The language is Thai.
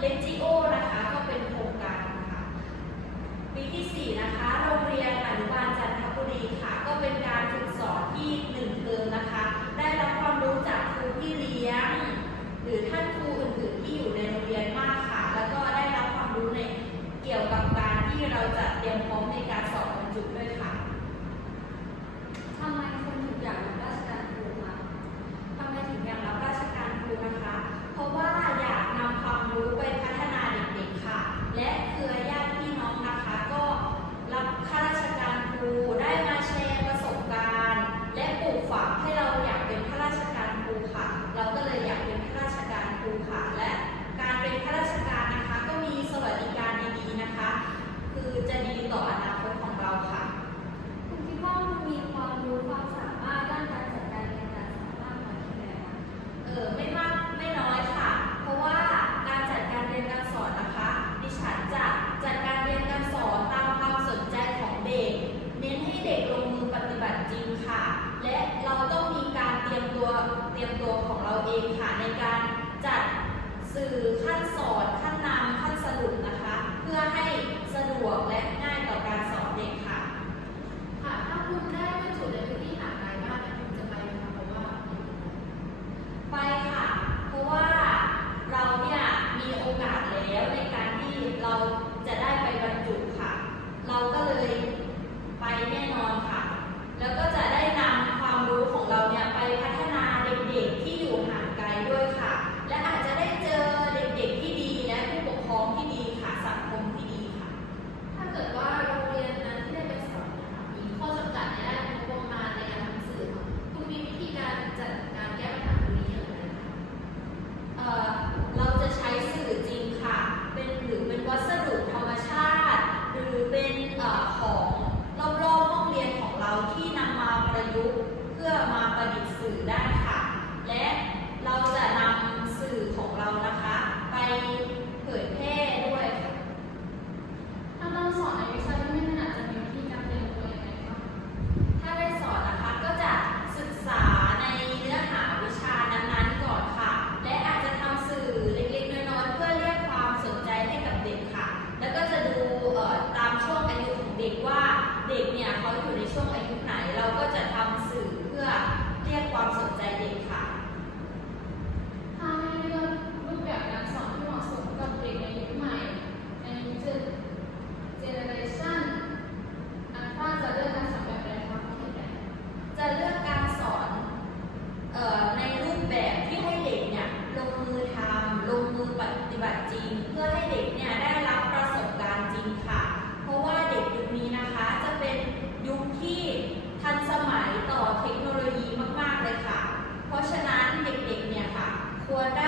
Let's สื่อขั้นสอนขั้นนำขั้นสรุปนะคะ เพื่อให้สะดวกและื่อมาประดิษฐ์สื่อได้ค่ะ และเราจะนำสื่อของเรานะคะ ไปเผยแพร่ด้วยค่ะถ้าเราสอนในวิชาที่ไม่ถนัดจะมีวิธีการเรียนรู้ยังไงคะถ้าได้สอนนะคะก็จะศึกษาในเนื้อหาวิชานั้นๆก่อนค่ะ และอาจจะทำสื่อเล็กๆน้อยๆเพื่อเรียกความสนใจให้กับเด็กค่ะ แล้วก็จะดูตามช่วงอายุของเด็กว่าเด็กเนี่ยเขาอยู่ในช่วงอายุไหนเราก็จะทำ Yes. kuota